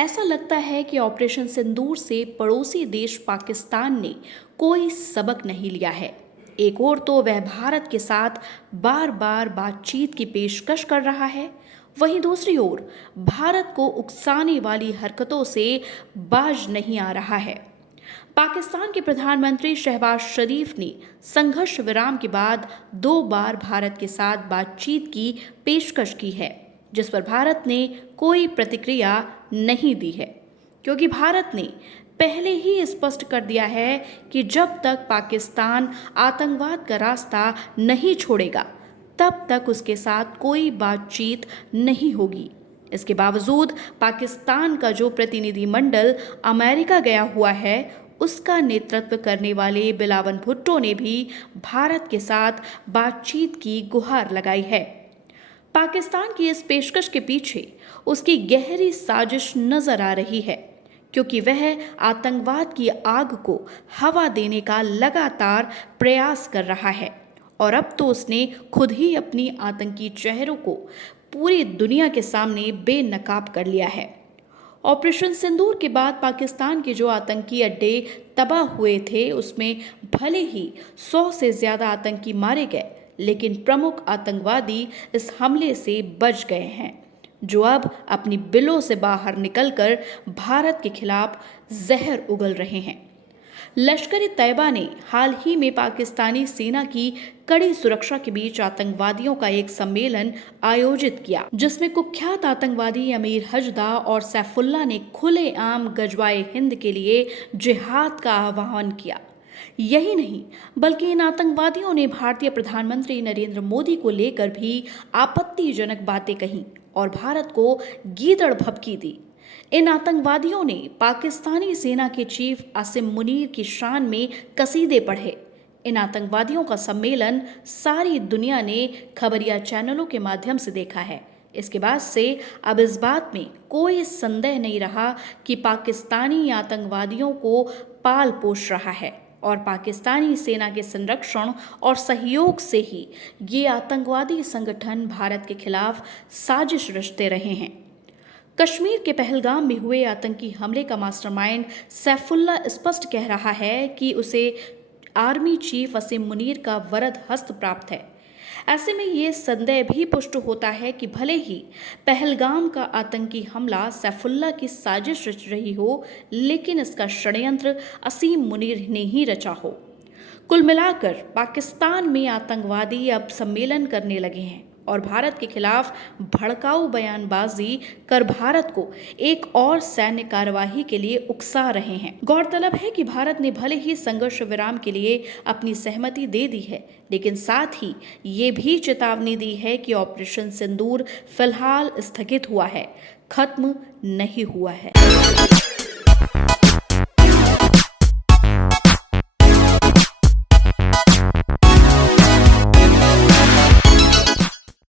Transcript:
ऐसा लगता है कि ऑपरेशन सिंदूर से पड़ोसी देश पाकिस्तान ने कोई सबक नहीं लिया है। एक ओर तो वह भारत के साथ बार बार बातचीत की पेशकश कर रहा है, वहीं दूसरी ओर भारत को उकसाने वाली हरकतों से बाज नहीं आ रहा है। पाकिस्तान के प्रधानमंत्री शहबाज शरीफ ने संघर्ष विराम के बाद 2 बार भारत के साथ बातचीत की पेशकश की है, जिस पर भारत ने कोई प्रतिक्रिया नहीं दी है, क्योंकि भारत ने पहले ही स्पष्ट कर दिया है कि जब तक पाकिस्तान आतंकवाद का रास्ता नहीं छोड़ेगा, तब तक उसके साथ कोई बातचीत नहीं होगी। इसके बावजूद पाकिस्तान का जो प्रतिनिधिमंडल अमेरिका गया हुआ है, उसका नेतृत्व करने वाले बिलावल भुट्टो ने भी भारत के साथ बातचीत की गुहार लगाई है। पाकिस्तान की इस पेशकश के पीछे उसकी गहरी साजिश नजर आ रही है, क्योंकि वह आतंकवाद की आग को हवा देने का लगातार प्रयास कर रहा है और अब तो उसने खुद ही अपनी आतंकी चेहरों को पूरी दुनिया के सामने बेनकाब कर लिया है। ऑपरेशन सिंदूर के बाद पाकिस्तान के जो आतंकी अड्डे तबाह हुए थे, उसमें भले ही 100 से ज्यादा आतंकी मारे गए, लेकिन प्रमुख आतंकवादी इस हमले से बच गए हैं, जो अब अपनी बिलों से बाहर निकलकर भारत के खिलाफ जहर उगल रहे हैं। लश्कर ए तैयबा ने हाल ही में पाकिस्तानी सेना की कड़ी सुरक्षा के बीच आतंकवादियों का एक सम्मेलन आयोजित किया, जिसमें कुख्यात आतंकवादी अमीर हजदा और सैफुल्लाह ने खुलेआम गजवाए हिंद के लिए जिहाद का आह्वान किया। यही नहीं, बल्कि इन आतंकवादियों ने भारतीय प्रधानमंत्री नरेंद्र मोदी को लेकर भी आपत्तिजनक बातें कहीं और भारत को गीदड़ भभकी दी। इन आतंकवादियों ने पाकिस्तानी सेना के चीफ आसिम मुनीर की शान में कसीदे पढ़े। इन आतंकवादियों का सम्मेलन सारी दुनिया ने खबरिया चैनलों के माध्यम से देखा है। इसके बाद से अब इस बात में कोई संदेह नहीं रहा कि पाकिस्तानी आतंकवादियों को पाल पोष रहा है और पाकिस्तानी सेना के संरक्षण और सहयोग से ही ये आतंकवादी संगठन भारत के खिलाफ साजिश रचते रहे हैं। कश्मीर के पहलगाम में हुए आतंकी हमले का मास्टरमाइंड सैफुल्लाह स्पष्ट कह रहा है कि उसे आर्मी चीफ आसिम मुनीर का वरद हस्त प्राप्त है। ऐसे में ये संदेह भी पुष्ट होता है कि भले ही पहलगाम का आतंकी हमला सैफुल्लाह की साजिश रच रही हो, लेकिन इसका षड्यंत्र आसिम मुनीर ने ही रचा हो। कुल मिलाकर पाकिस्तान में आतंकवादी अब सम्मेलन करने लगे हैं और भारत के खिलाफ भड़काऊ बयानबाजी कर भारत को एक और सैन्य कार्यवाही के लिए उकसा रहे हैं। गौरतलब है कि भारत ने भले ही संघर्ष विराम के लिए अपनी सहमति दे दी है, लेकिन साथ ही ये भी चेतावनी दी है कि ऑपरेशन सिंदूर फिलहाल स्थगित हुआ है, खत्म नहीं हुआ है।